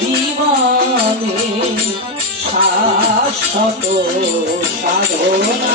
জীবনে শাশ্বত সাধনা।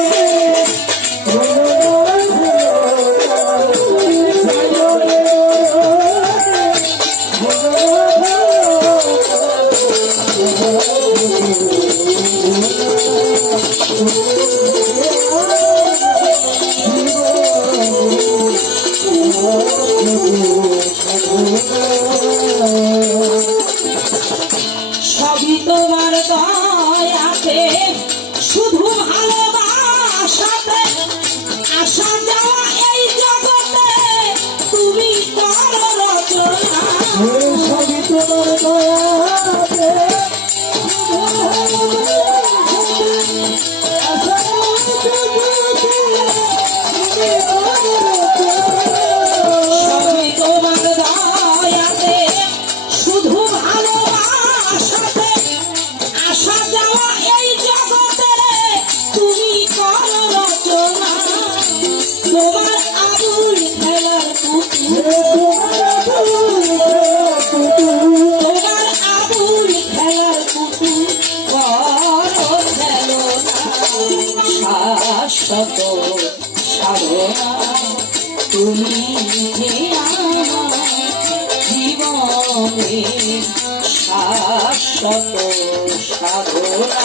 সবই শাশ্বত সাধনা তুমি যে আমার জীবনে শাশ্বত সাধনা।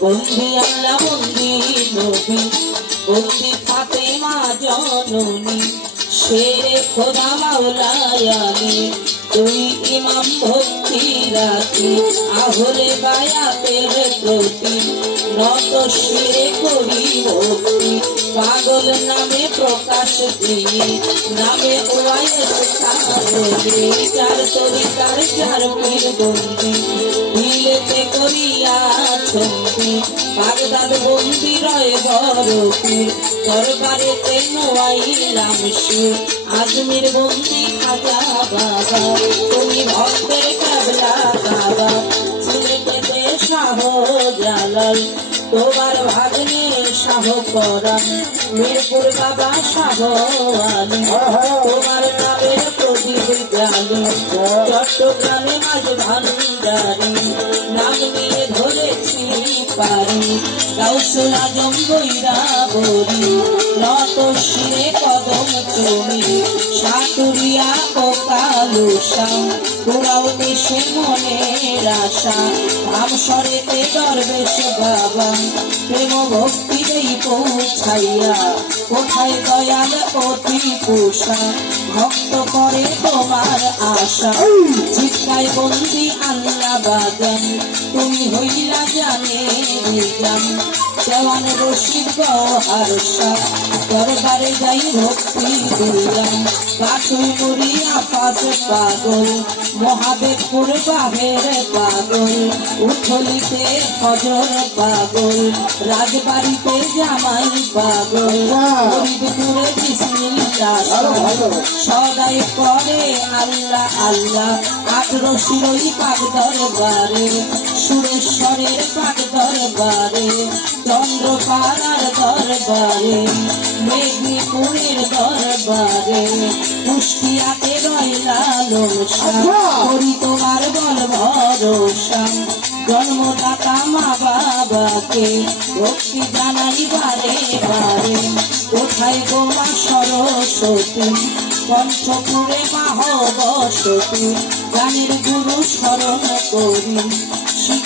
বন্দি আল্লাহ বন্দি নবী বন্দি ফাতেমা জননী শেরে খোদা মাওলায়ানি তুই ইমাম ভক্তি রাখি, আহলে বায়াতের প্রতি নত শিরে করি ভক্তি। পাগল নামে প্রকাশ দিই, নামে ওয়াইস সারবে চার তরিকার চার পীর বন্দি, মিলেতে করিয়া ছন্দি বাগদাদ বন্দি রয় বরফির দরবারেতে নোয়াইলাম শির আজমির বন্দি খাজা বাবা, তুমি ভক্তের কাবলা বাবা। সিলেটেতে শাহ জালাল, তোমার ভাগ্নে শাহ পরাণ মিরপুর বাবা শাহ আলী, তোমার নামের প্রদীপ জালি। চট্টগ্রামে মাঝ ভান্ডারি নাম নিয়ে পারি। গাউসুল আজম বৈরা বরি নত শিরে কদম তুমি সাটুরিয়া ও কালুসা পুরাও দেশে মনের আশা। আম সরেতে দরবেশ বাবা প্রেম ভক্তি দেই পৌঁছাইয়া, কোথায় দয়াল অতি পোষা, ভক্ত করে তোমার আশা। চিৎকায় বন্দি আল্লাহ বাগান, তুমি হইলা জানে নিজাম দেওয়ান রশিদ গহার দরবারে যাই ভক্তি দিলাম কাঠুই মুড়িয়া পাশ পাগল মহাদেবপুর বাহের পাগল উঠলিতে ফজর পাগল রাজবাড়িতে জামাই পাগল ফরিদপুরে বিসমিল্লাহ সদাই করে আল্লাহ আল্লাহ আট রশিরই পাক দরবারে সুরেশ্বরের পাক চন্দ্রপাড়ার দরবারে মেদিনীপুরের দরবারে কুষ্টিয়াতে রইলা লোসা করি তোমার বল ভরসা জন্মদাতা মা বাবাকে ভক্তি জানাই বারে বারে। কোথায় গোমা সরস্বতী? কণ্ঠপুরে মাহ বসতি গানের গুরু স্মরণ করি।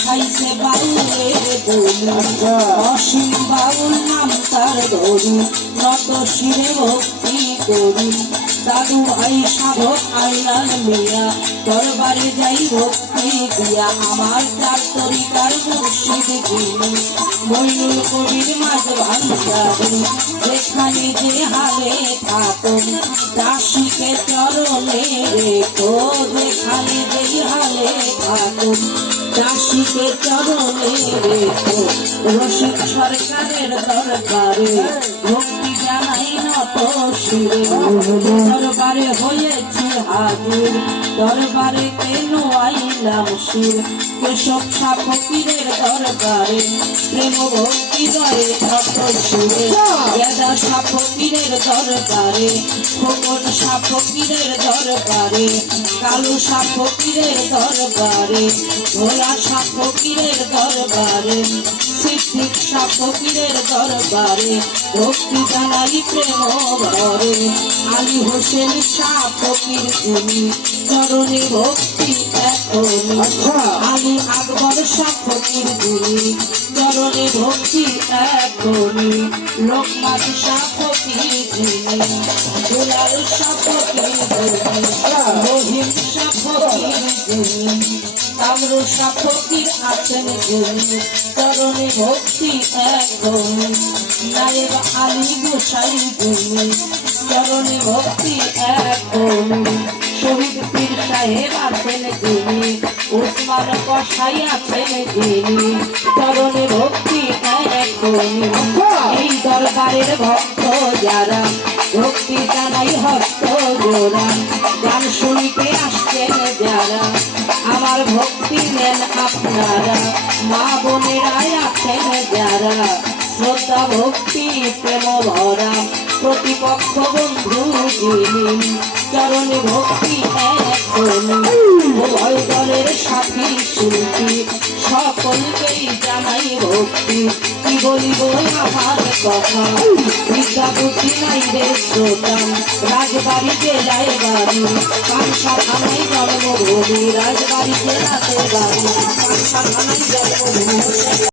শিখাইছে বাউলের বলি অসীম বাউল নাম তার ধরি নত শিরে ভক্তি করি। দাদু আই সাধক আইলাল মিয়া দরবারে যাই ভক্তি দিয়া। আমার তার তরিকার মুর্শিদ যিনি মইনুল কবির মাঝ ভান্ডারি। যেখানে যে হালে থাকুন দাসীকে চরণে রেখো। যেখানে যে হালে থাকুন দাসীকে চরণে রেখো রসিক সরকারের দরবারে ভক্তি জানাই নত শিরে দরবারে হয়েছে হাজির দরবারে কেন আইলাম শির? কেশব সাপকিরের দরবারে প্রেম ভক্তি দরে নত শিরে গেদা সাপকিরের দরবারে, খোকন সাপকিরের দরবারে, কালু সাপকিরের দরবারে ভোলা সাপকিরের দরবারে। সিদ্দিক সাপকিরের দরবারে ভক্তি জানাই প্রেম ভরে। আলী হোসেন সাপকির তুমি চরণে ভক্তি এখনি আলী আকবর সাপকির তুমি চরণে ভক্তি এখনি লোকনাথ সাপকির তুমি দুলাল সাপকির তুমি রহিম সাপকির তুমি। তাম্র আছেন তুমি চরণে ভক্তি এখন নায়েব আলী গোসাই তুমি চরণে ভক্তি এখন শহীদ পীর সাহেব আছেন যিনি উসমান কসাই আছেন যিনি চরণে ভক্তি এখন এই দরবারের ভক্ত যারা ভক্তি জানাই হস্ত জোড়া গান শুনতে আসছেন যারা আমার ভক্তি নেন আপনারা মা বোনেরাই আছেন যারা। শ্রদ্ধা ভক্তি প্রেম ভরা প্রতিপক্ষ বন্ধু যিনি চরণে ভক্তি দলের সাথী শিল্পী, সকলকেই জানাই ভক্তি। কি বলিব আমার কথা? বিদ্যাপতি নাই রে শ্রোতা। রাজবাড়ি জেলায় বাড়ি। থানায় জন্মভূমি। বাড়ি। জন্মভূমি।